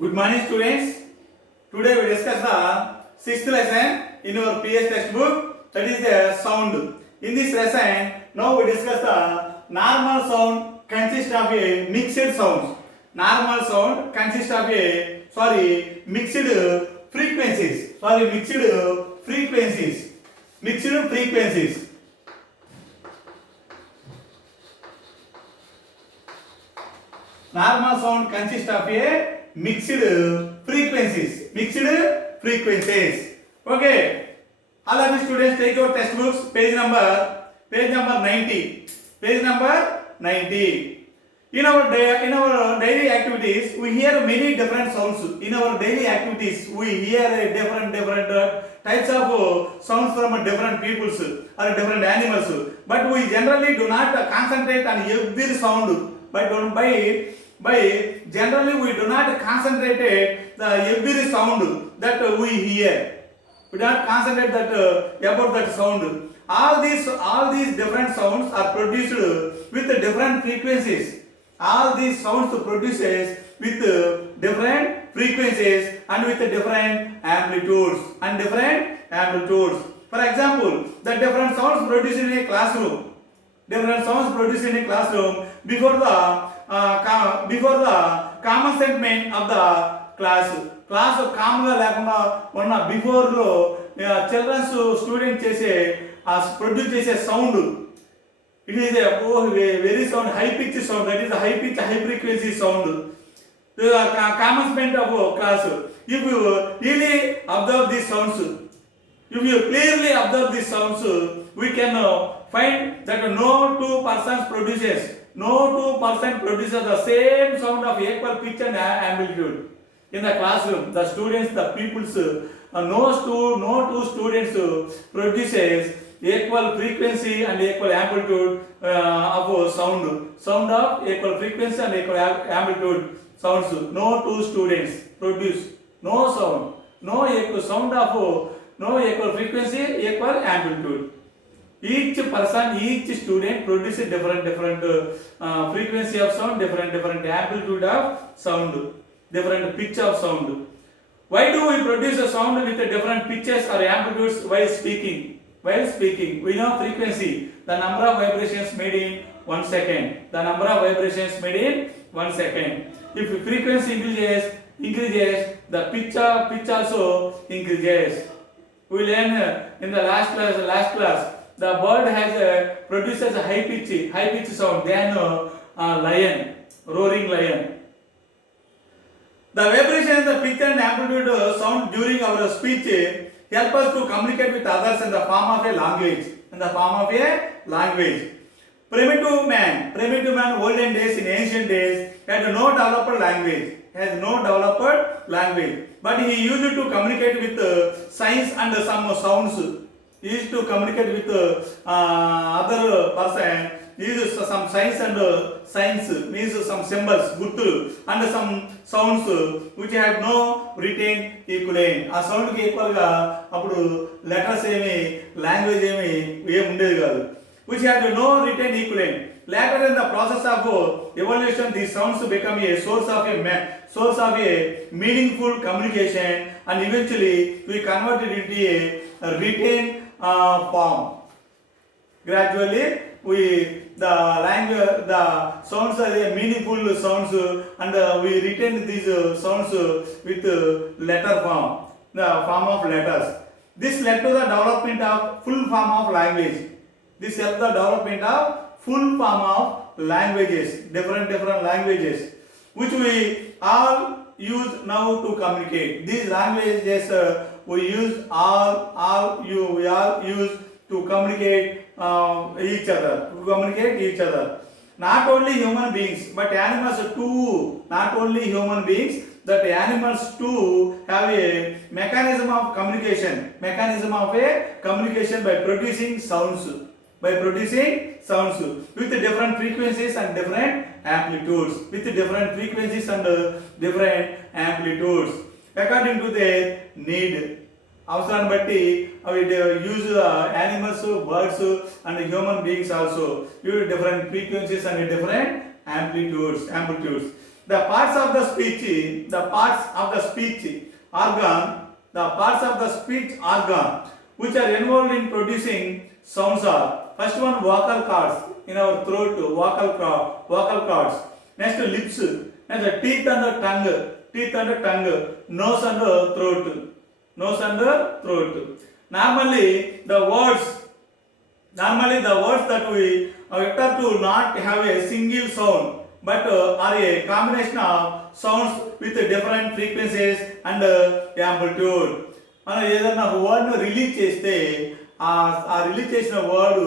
Good morning, students. Today we discuss the sixth lesson in our PS textbook, that is the sound. In this lesson, now we discuss the normal sound consists of a mixed sounds. Normal sound consists of mixed frequencies. Mixed frequencies. Normal sound consists of a mixed frequencies. Okay, all of you students take your textbooks, page number 90. In our daily activities we hear many different sounds. In our daily activities we hear different types of sounds from different peoples or different animals, but we generally do not concentrate on every sound. By generally we do not concentrate every sound that we hear. We do not concentrate about that sound. All these different sounds are produced with different frequencies. All these sounds produces with different frequencies and with different amplitudes For example, the different sounds produced in a classroom. Before the commencement of the class కామన్గా లేకుండా ఉన్న before లో children's student produce చేసే sound, it is very sound, high pitch sound, that is high pitch high frequency sound. Commencement of class, if you really observe these sounds, if you clearly observe these sounds, we can find that no two persons produces the same sound of equal pitch and amplitude. In the classroom, the students, the peoples, no two students produces equal frequency and equal amplitude of sound of equal frequency and equal amplitude sounds. No two students produce no sound, no equal sound of no equal frequency, equal amplitude. Each student produces different frequency of sound, different amplitude of sound, different pitch of sound. Why do we produce a sound with different pitches or amplitudes while speaking? We know frequency, the number of vibrations made in 1 second. If frequency increases, the pitch also increases. We learn in the last class, the bird produces a high pitch sound than lion, roaring lion. The vibration and the pitch and amplitude sound during our speech help us to communicate with others in the form of a language. Primitive man, olden days, in ancient days, had no developed language, but he used to communicate with signs and some sounds. He used to communicate with other person. He used some signs means some symbols, guttu, and some sounds which had no written equivalent. ఆ sound కి equal గా అప్పుడు letters language ఉండేది కాదు, which had no written equivalent. Later in the process of evolution, these sounds become a source of a meaningful communication, and eventually we converted it into a written form. Gradually, the sounds are meaningful sounds, and we retain these sounds with letter form, the form of letters. This led to the development of full form of language. This helped the development of full form of languages, different languages, which we all use now to communicate. These languages we all use to communicate each other. Not only human beings, but animals too. That animals too have a mechanism of communication by producing sounds with different frequencies and different amplitudes. According to their need. అవసరాన్ని బట్టి అవి use animals, birds and human beings also use different frequencies and different amplitudes. The parts of the speech, the parts of the speech organ, the parts of the speech organ which are involved in producing sounds are first one vocal cords in our throat, vocal cords. Next lips, next teeth and the tongue, nose and the throat. Normally the words that we utter to not have a single sound but are a combination of sounds with different frequencies and amplitude. మనం ఏదైనా వర్డ్ను release చేస్తే ఆ release చేసిన word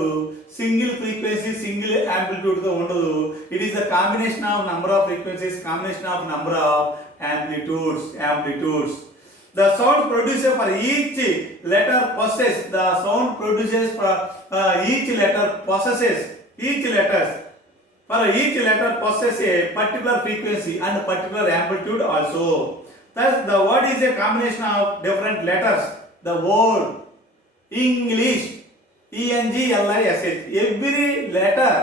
single frequency single యాంప్లిట్యూడ్తో ఉండదు. It is the combination of number of frequencies, combination of number of amplitudes. The sound produced for each letter possesses, the sound produces for each letter possesses a particular frequency and particular amplitude also. Thus the word is a combination of different letters. The word English, ENGLISH, every letter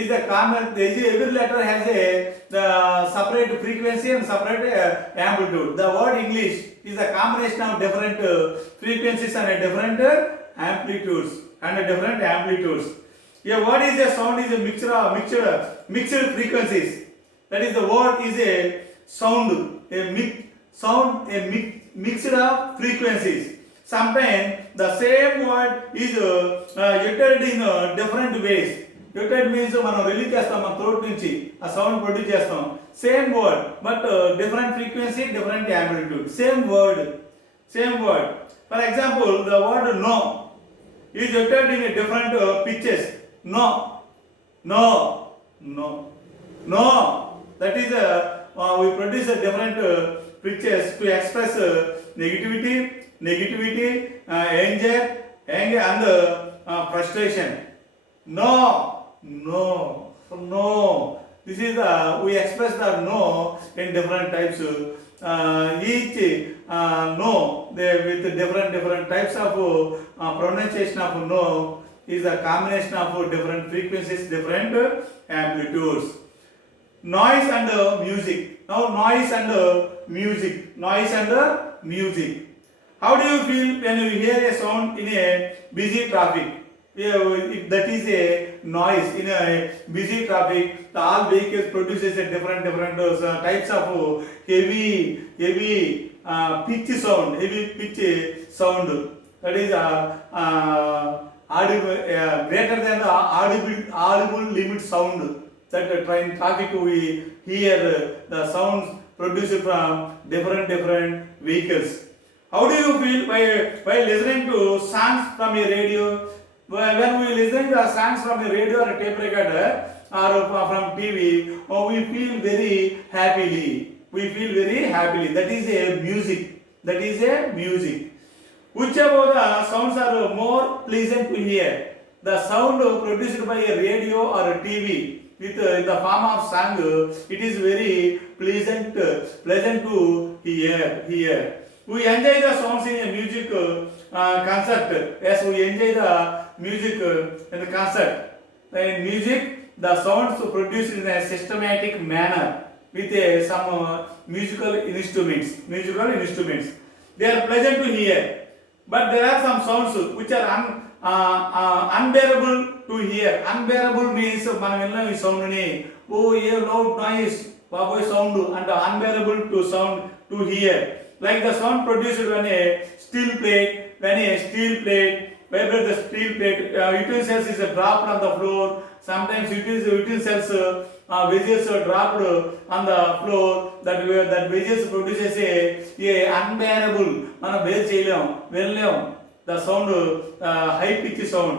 is a common, every letter has a the separate frequency and separate amplitude. The word English is a combination of different frequencies and different amplitudes. A word is a sound is a mixed frequencies. That is, the word is a sound, mixed of frequencies. Sometimes the same word is uttered in different ways. Uttered means మనం release చేస్తాం, మన throat నుంచి ఆ sound produce చేస్తాం. Same word but different frequency, different amplitude. Same word. For example, the word no is uttered in different pitches. No. That is we produce different pitches to express negativity, anger and frustration. No. This is we express the no in different types. Each no with different types of pronunciation of no is a combination of different frequencies, different amplitudes. Noise and music. Now noise and music. How do you feel when you hear a sound in a busy traffic? That is a noise in a busy traffic. All vehicles produces a different types of heavy pitch sound. That is audible, greater than the audible limit sound. That in traffic we hear the sounds produced from different vehicles. How do you feel while listening to songs from a radio? When we listen to songs from a radio or a tape recorder or from TV, we feel very happily. That is a music. Which of the sounds are more pleasant to hear? The sound produced by a radio or a TV with in the form of song, it is very pleasant to hear. We enjoy the sounds in a music concert. Yes, we enjoy the music in the concert. In music, the sounds produced in a systematic manner with some musical instruments. They are pleasant to hear, but there are some sounds which are unbearable to hear. Unbearable means మనం విన్న ఈ sound ని loud noise బాబోయ్ sound and unbearable to hear. Like the sound produced when a steel plate vibrates. The steel plate utensils is dropped on the floor. Sometimes utensils wedges dropped on the floor. That wedges produces a unbearable, మనం bear చేయలేం, వినలేం. The sound high pitch sound.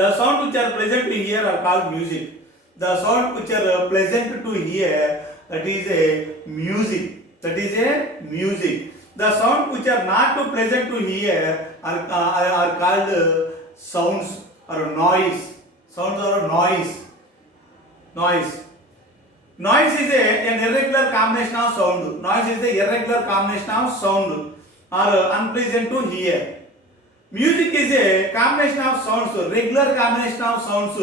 The sound which are pleasant to hear are called music. The sound which are pleasant to hear, that is a music. The sound which are not too pleasant to hear are called sounds or noise. Noise is an irregular combination of sound. Or unpleasant to hear. Music is a combination of sounds, regular combination of sounds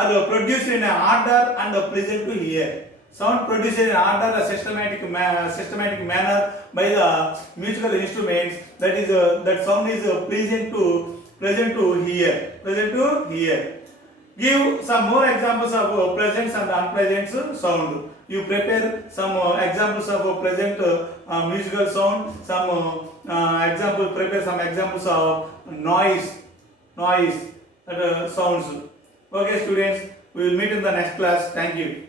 are produced in order and pleasant to hear. sound produced in order a systematic manner by the musical instruments, that is that sound is present to hear. Give some more examples of present and unpleasant sound. You prepare some examples of present musical sound, some prepare some examples of noise sounds. Okay students, we will meet in the next class. Thank you.